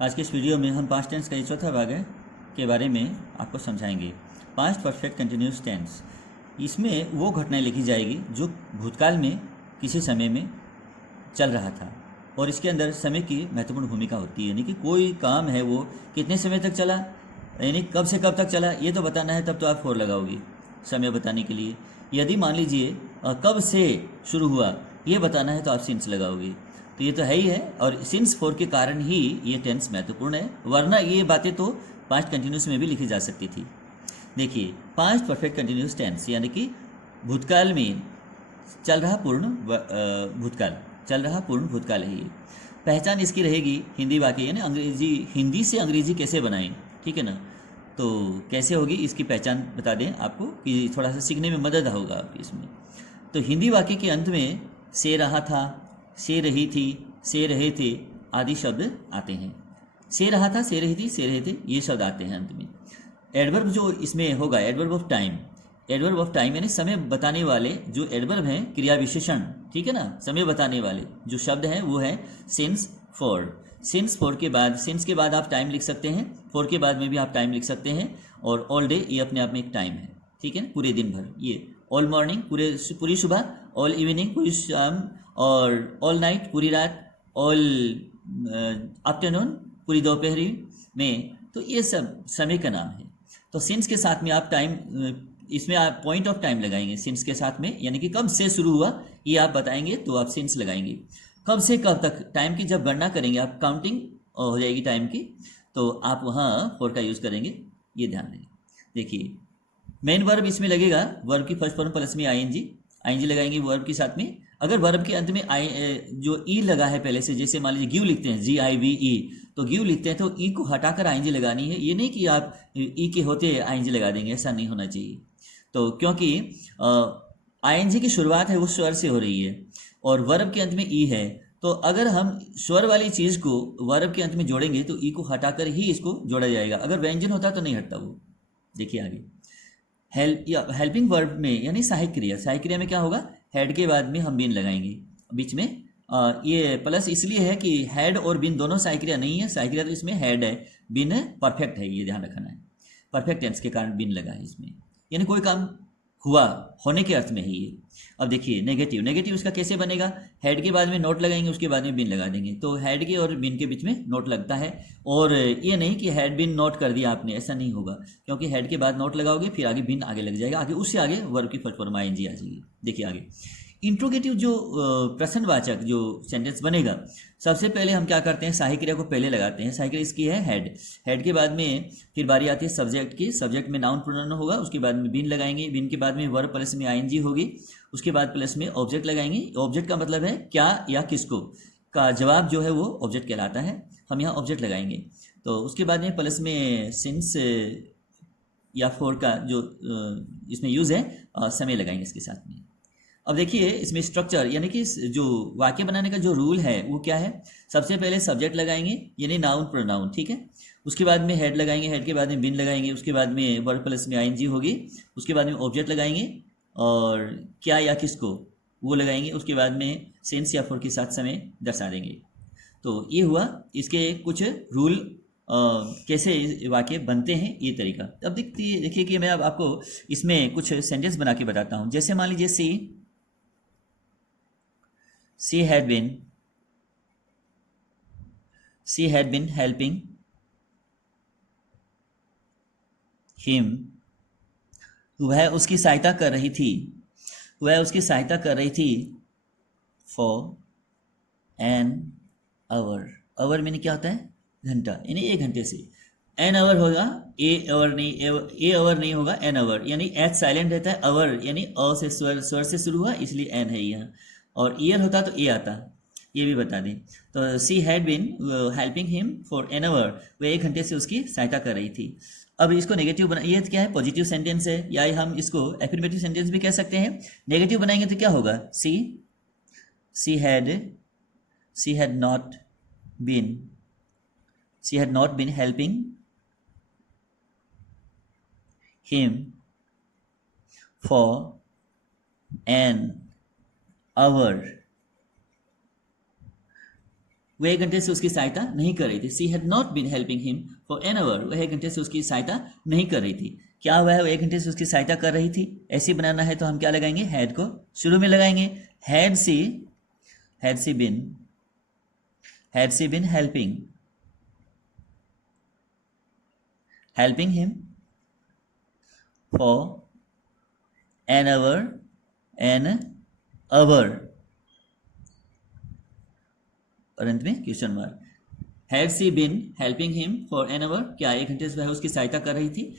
आज के इस वीडियो में हम पास्ट टेंस का ये चौथा भाग है के बारे में आपको समझाएंगे। पास्ट परफेक्ट कंटिन्यूस टेंस, इसमें वो घटनाएं लिखी जाएगी जो भूतकाल में किसी समय में चल रहा था और इसके अंदर समय की महत्वपूर्ण भूमिका होती है। यानी कि कोई काम है वो कितने समय तक चला, यानी कब से कब तक चला, ये तो बताना है, तब तो आप फोर लगाओगे समय बताने के लिए। यदि मान लीजिए कब से शुरू हुआ ये बताना है तो आप सिंस लगाओगे। तो ये तो है ही है, और सिंस फोर के कारण ही ये टेंस महत्वपूर्ण है, वरना ये बातें तो पास्ट कंटिन्यूस में भी लिखी जा सकती थी। देखिए, पास्ट परफेक्ट कंटिन्यूस टेंस यानी कि भूतकाल में चल रहा पूर्ण भूतकाल है ये। पहचान इसकी रहेगी हिंदी वाक्य, यानी अंग्रेजी, हिंदी से अंग्रेजी कैसे बनाएं, ठीक है ना। तो कैसे होगी इसकी पहचान बता दें आपको कि थोड़ा सा सीखने में मदद होगा आपकी इसमें। तो हिंदी वाक्य के अंत में से रहा था, से रही थी, से रहे थे आदि शब्द आते हैं। से रहा था, से रही थी, से रहे थे, ये शब्द आते हैं अंत में। एडवर्ब जो इसमें होगा, adverb of time, adverb of time यानी समय बताने वाले जो एडवर्ब हैं, क्रिया विशेषण, ठीक है ना, समय बताने वाले जो शब्द हैं वो है सिंस फॉर। सिंस फॉर के बाद, सिंस के बाद आप टाइम लिख सकते हैं, फॉर के बाद में भी आप टाइम लिख सकते हैं, और ऑल डे ये अपने आप में एक टाइम है, ठीक है ना, पूरे दिन भर। ये ऑल मॉर्निंग पूरी सुबह, ऑल इवनिंग पूरी शाम, और ऑल नाइट पूरी रात, ऑल आफ्टरनून पूरी दोपहरी में। तो ये सब समय का नाम है। तो सिंस के साथ में आप टाइम, इसमें आप पॉइंट ऑफ टाइम लगाएंगे सिंस के साथ में, यानी कि कब से शुरू हुआ ये आप बताएंगे तो आप सिंस लगाएंगे। कब से कब तक टाइम की जब गणना करेंगे आप, काउंटिंग हो जाएगी टाइम की, तो आप वहाँ फॉर का यूज़ करेंगे, ये ध्यान देंगे। देखिए, मेन वर्ब इसमें लगेगा, वर्ब की फर्स्ट फॉर्म प्लस में आईएनजी, आईएनजी लगाएंगे वर्ब के साथ में। अगर वर्ब के अंत में जो ई लगा है पहले से, जैसे मान लीजिए गिव लिखते हैं, GIVE, तो गिव लिखते हैं तो ई को हटाकर आईएनजी लगानी है। ये नहीं कि आप ई के होते आईएनजी लगा देंगे, ऐसा नहीं होना चाहिए। तो क्योंकि आईएनजी की शुरुआत है वो स्वर से हो रही है और वर्ब के अंत में ई है, तो अगर हम स्वर वाली चीज़ को वर्ब के अंत में जोड़ेंगे तो ई को हटाकर ही इसको जोड़ा जाएगा। अगर व्यंजन होता तो नहीं हटता वो। देखिए आगे, हेल्प या हेल्पिंग वर्ब में यानी सहायक क्रिया, सहायक क्रिया में क्या होगा, हेड के बाद में हम बिन लगाएंगे बीच में। ये प्लस इसलिए है कि हेड और बिन दोनों सहायक क्रिया नहीं है, सहायक क्रिया तो इसमें हेड है, बिन परफेक्ट है, ये ध्यान रखना है। परफेक्ट टेंस के कारण बिन लगा है इसमें, यानी कोई काम हुआ होने के अर्थ में है ये। अब देखिए नेगेटिव, नेगेटिव इसका कैसे बनेगा, हेड के बाद में नोट लगाएंगे, उसके बाद में बिन लगा देंगे, तो हेड के और बिन के बीच में नोट लगता है। और ये नहीं कि हेड बिन नोट कर दिया आपने, ऐसा नहीं होगा, क्योंकि हेड के बाद नोट लगाओगे फिर आगे बिन आगे लग जाएगा, आगे उससे आगे वर्ब की फर्स्ट फॉर्म आईएनजी आ जाएगी। देखिए आगे, इंट्रोगेटिव जो प्रश्नवाचक जो सेंटेंस बनेगा, सबसे पहले हम क्या करते हैं, सहायक क्रिया को पहले लगाते हैं। सहायक क्रिया इसकी है हेड, हेड के बाद में फिर बारी आती है सब्जेक्ट की, सब्जेक्ट में नाउन प्रोनाउन होगा, उसके बाद में बिन लगाएंगे, बिन के बाद में वर्ब प्लस में आईएनजी होगी, उसके बाद प्लस में ऑब्जेक्ट लगाएंगे। ऑब्जेक्ट का मतलब है क्या या किसको, का जवाब जो है वो ऑब्जेक्ट कहलाता है, हम यहाँ ऑब्जेक्ट लगाएंगे। तो उसके बाद में प्लस में सिंस या फोर का जो इसमें यूज़ है, समय लगाएंगे इसके साथ में। अब देखिए इसमें स्ट्रक्चर, यानी कि जो वाक्य बनाने का जो रूल है वो क्या है, सबसे पहले सब्जेक्ट लगाएंगे यानी नाउन प्रोनाउन, ठीक है, उसके बाद में हेड लगाएंगे, हेड के बाद में बिन लगाएंगे, उसके बाद में वर्ब प्लस में आईएनजी होगी, उसके बाद में ऑब्जेक्ट लगाएंगे और क्या या किसको वो लगाएंगे, उसके बाद में सेंस या फॉर के साथ समय दर्शा देंगे। तो ये हुआ इसके कुछ रूल, कैसे वाक्य बनते हैं, ये तरीका। अब देखिए कि मैं अब आपको इसमें कुछ सेंटेंस बना के बताता हूँ। जैसे मान लीजिए she had been helping him, वह उसकी सहायता कर रही थी, वह उसकी सहायता कर रही थी for an hour, आवर मैंने क्या होता है, घंटा, यानी 1 घंटे से। एन आवर होगा, ए आवर नहीं होगा, एन आवर, यानी एच साइलेंट रहता है, आवर यानी अ से स्वर से शुरू हुआ इसलिए एन है यहाँ, और ईयर होता तो ए आता, ये भी बता दें। तो she had been helping him for an hour, वह 1 घंटे से उसकी सहायता कर रही थी। अब इसको नेगेटिव बना, ये क्या है, पॉजिटिव सेंटेंस है, या हम इसको एफर्मेटिव सेंटेंस भी कह सकते हैं। नेगेटिव बनाएंगे तो क्या होगा, she had not been, she had not been helping him for an hour, वह 1 घंटे से उसकी सहायता नहीं कर रही थी। She had not been helping him for an hour, वह 1 घंटे से उसकी सहायता नहीं कर रही थी। क्या हुआ है, वो 1 घंटे से उसकी सहायता कर रही थी। ऐसे बनाना है तो हम क्या लगाएंगे, हैड को शुरू में लगाएंगे। Had she been helping him for an hour और अंत में question mark. Had she been helping him for an hour, क्या 1 घंटे से वह उसकी सहायता कर रही थी।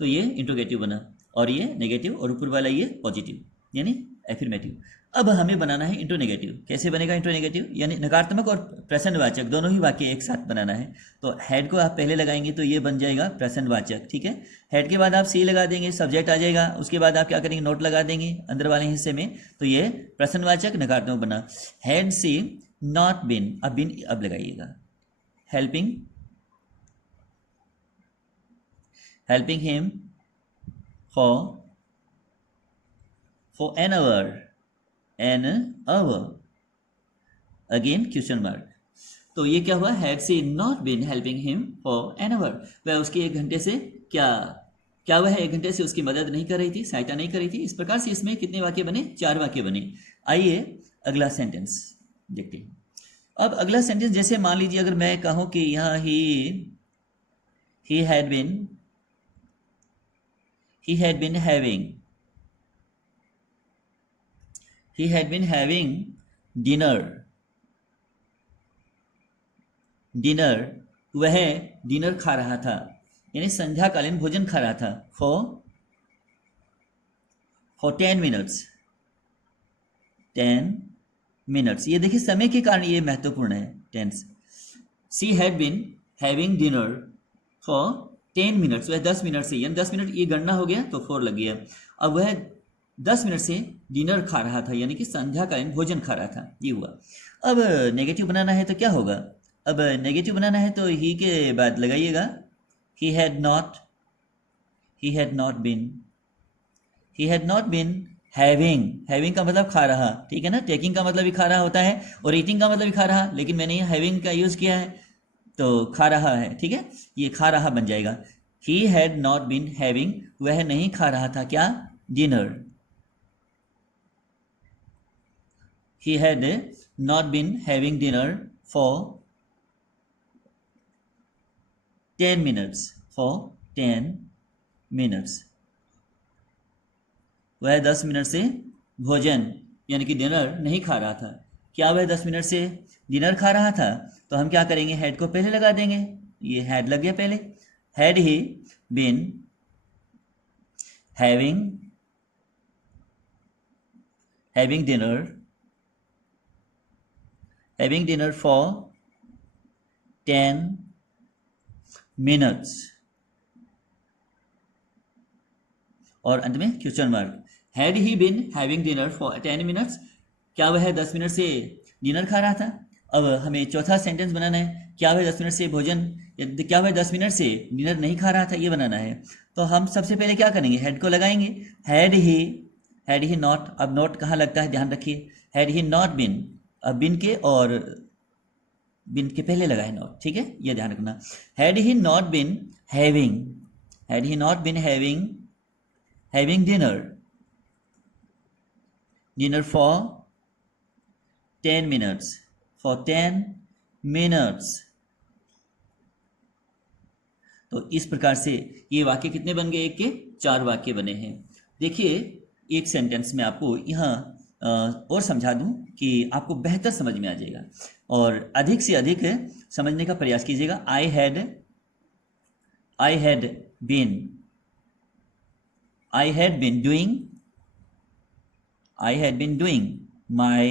तो ये इंट्रोगेटिव बना और ये नेगेटिव और ऊपर वाला ये पॉजिटिव यानी एफर्मेटिव। अब हमें बनाना है इंट्रो नेगेटिव। कैसे बनेगा इंट्रो नेगेटिव, यानी नकारात्मक और प्रश्नवाचक दोनों ही वाक्य एक साथ बनाना है। तो हेड को आप पहले लगाएंगे तो ये बन जाएगा प्रश्नवाचक, ठीक है। हेड के बाद आप सी लगा देंगे, सब्जेक्ट आ जाएगा। उसके बाद आप क्या करेंगे, नोट लगा देंगे अंदर वाले हिस्से में। तो ये प्रश्नवाचक नकारात्मक बना। हैड सी नॉट बिन, अब बिन अब लगाइएगा, helping him for an hour again question mark. तो ये क्या हुआ, had she not been helping him for an hour, वह उसके 1 घंटे से क्या वह 1 घंटे से उसकी मदद नहीं कर रही थी, सहायता नहीं कर रही थी। इस प्रकार से इसमें कितने वाक्य बने, 4 वाक्य बने। आइए अगला सेंटेंस देखते हैं। अब अगला सेंटेंस जैसे मान लीजिए अगर मैं कहूं कि यहाँ he had been having dinner, वह डिनर खा रहा था यानी संध्याकालीन भोजन खा रहा था for 10 मिनट्स। ये देखिए समय के कारण ये महत्वपूर्ण है tense. She had been having dinner for 10 minutes, वह 10 मिनट से, यानी 10 मिनट ये गणना हो गया तो 4 लग गया। अब वह 10 मिनट से डिनर खा रहा था यानी कि संध्याकालीन भोजन खा रहा था, ये हुआ। अब नेगेटिव बनाना है तो क्या होगा, अब नेगेटिव बनाना है तो ही के बाद लगाइएगा he had not been having का मतलब खा रहा, ठीक है ना। टेकिंग का मतलब भी खा रहा होता है और ईटिंग का मतलब भी खा रहा, लेकिन मैंने ये हैविंग का यूज किया है तो खा रहा है, ठीक है। ये खा रहा बन जाएगा। he had not been having, वह नहीं खा रहा था क्या, dinner. he had not been having dinner for 10 minutes, वह 10 मिनट से भोजन यानी कि डिनर नहीं खा रहा था। क्या वह 10 मिनट से डिनर खा रहा था, तो हम क्या करेंगे, हैड को पहले लगा देंगे। ये हैड लग गया पहले। Had he been having dinner for 10 minutes और अंत में question mark. Had he been having dinner for 10 minutes, क्या वह 10 मिनट से डिनर खा रहा था। अब हमें चौथा सेंटेंस बनाना है, क्या वह 10 मिनट से क्या वह 10 मिनट से डिनर नहीं खा रहा था, ये बनाना है। तो हम सबसे पहले क्या करेंगे, हेड को लगाएंगे। हैड ही नॉट, अब नॉट कहाँ लगता है ध्यान रखिए। हैड ही नॉट बीन, अब बिन के और बिन के पहले लगाए नॉट, ठीक है, ये ध्यान रखना। Had he not been having dinner for 10 minutes. तो इस प्रकार से ये वाक्य कितने बन गए, एक के 4 वाक्य बने हैं। देखिए एक सेंटेंस में आपको यहाँ और समझा दूं कि आपको बेहतर समझ में आ जाएगा और अधिक से अधिक समझने का प्रयास कीजिएगा। I had been doing my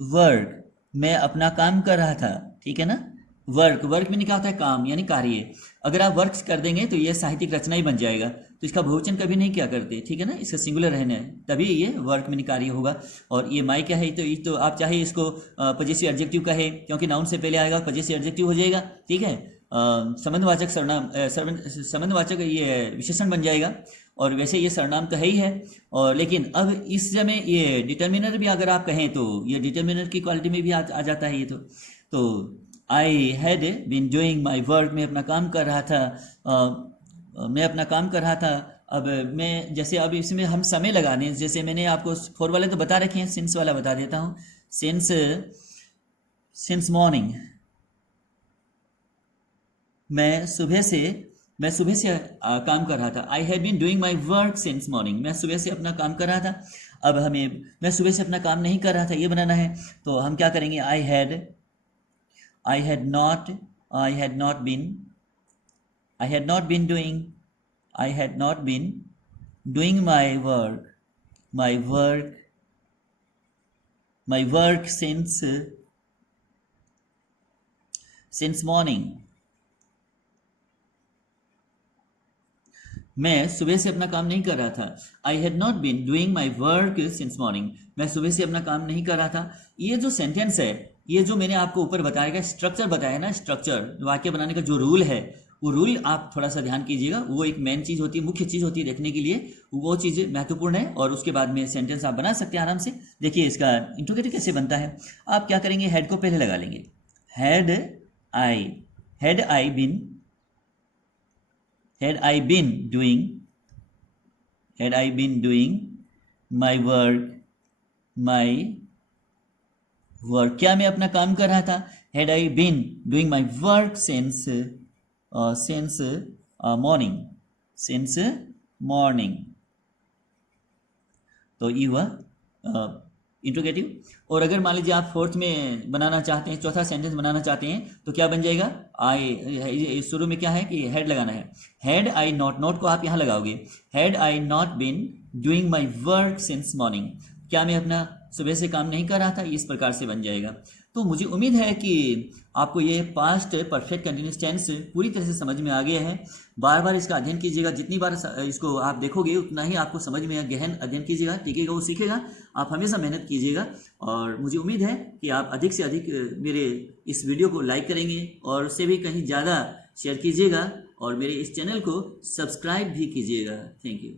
work, मैं अपना काम कर रहा था, ठीक है ना। वर्क में क्या होता है, काम यानी कार्य। अगर आप वर्क कर देंगे तो ये साहित्यिक रचना ही बन जाएगा, तो इसका बहुवचन कभी नहीं क्या करते, ठीक है ना, इसका सिंगुलर रहना है, तभी ये वर्क में कार्य होगा। और ये माई क्या है, तो आप चाहे इसको पजेसिव एडजेक्टिव कहे, क्योंकि नाउन से पहले आएगा पजेसिव एडजेक्टिव हो जाएगा, ठीक है। संबंधवाचक संबंधवाचक ये विशेषण बन जाएगा और वैसे ये सर्वनाम तो है ही है। और लेकिन अब इस समय ये डिटर्मिनर भी अगर आप कहें तो ये डिटर्मिनर की क्वालिटी में भी आ जाता है ये तो I had been doing my work, मैं अपना काम कर रहा था, मैं अपना काम कर रहा था। अब मैं जैसे अब इसमें हम समय लगा दें, जैसे मैंने आपको फोर वाले तो बता रखे हैं, सिंस वाला बता देता हूँ। सिंस मॉर्निंग, मैं सुबह से काम कर रहा था। I had been doing my work since morning, मैं सुबह से अपना काम कर रहा था। अब हमें मैं सुबह से अपना काम नहीं कर रहा था ये बनाना है, तो हम क्या करेंगे, I had not been doing my work since morning. मैं सुबह से अपना काम नहीं कर रहा था। I had not been doing my work since morning, मैं सुबह से अपना काम नहीं कर रहा था। ये जो सेंटेंस है, ये जो मैंने आपको ऊपर बताया गया स्ट्रक्चर बताया ना, स्ट्रक्चर वाक्य बनाने का जो रूल है, वो रूल आप थोड़ा सा ध्यान कीजिएगा। वो एक मेन चीज़ होती है, मुख्य चीज़ होती है देखने के लिए, वो चीज़ महत्वपूर्ण है। और उसके बाद में सेंटेंस आप बना सकते हैं आराम से। देखिए इसका इंट्रोगेटिव कैसे बनता है। आप क्या करेंगे, हेड को पहले लगा लेंगे। Had I been doing my work, क्या मैं अपना काम कर रहा था। had I been doing my work since morning, तो ये हुआ इंट्रोगेटिव। और अगर मान लीजिए आप फोर्थ में बनाना चाहते हैं, चौथा सेंटेंस बनाना चाहते हैं, तो क्या बन जाएगा, आई शुरू में क्या है कि हेड लगाना है। हैड आई नॉट को आप यहाँ लगाओगे। Had I not been doing my work since morning, क्या मैं अपना सुबह से काम नहीं कर रहा था, इस प्रकार से बन जाएगा। तो मुझे उम्मीद है कि आपको ये पास्ट परफेक्ट कंटिन्यूस टेंस पूरी तरह से समझ में आ गया है। बार बार इसका अध्ययन कीजिएगा, जितनी बार इसको आप देखोगे उतना ही आपको समझ में गहन अध्ययन कीजिएगा, टीकेगा वो सीखेगा। आप हमेशा मेहनत कीजिएगा और मुझे उम्मीद है कि आप अधिक से अधिक मेरे इस वीडियो को लाइक करेंगे और उससे भी कहीं ज़्यादा शेयर कीजिएगा और मेरे इस चैनल को सब्सक्राइब भी कीजिएगा। Thank you.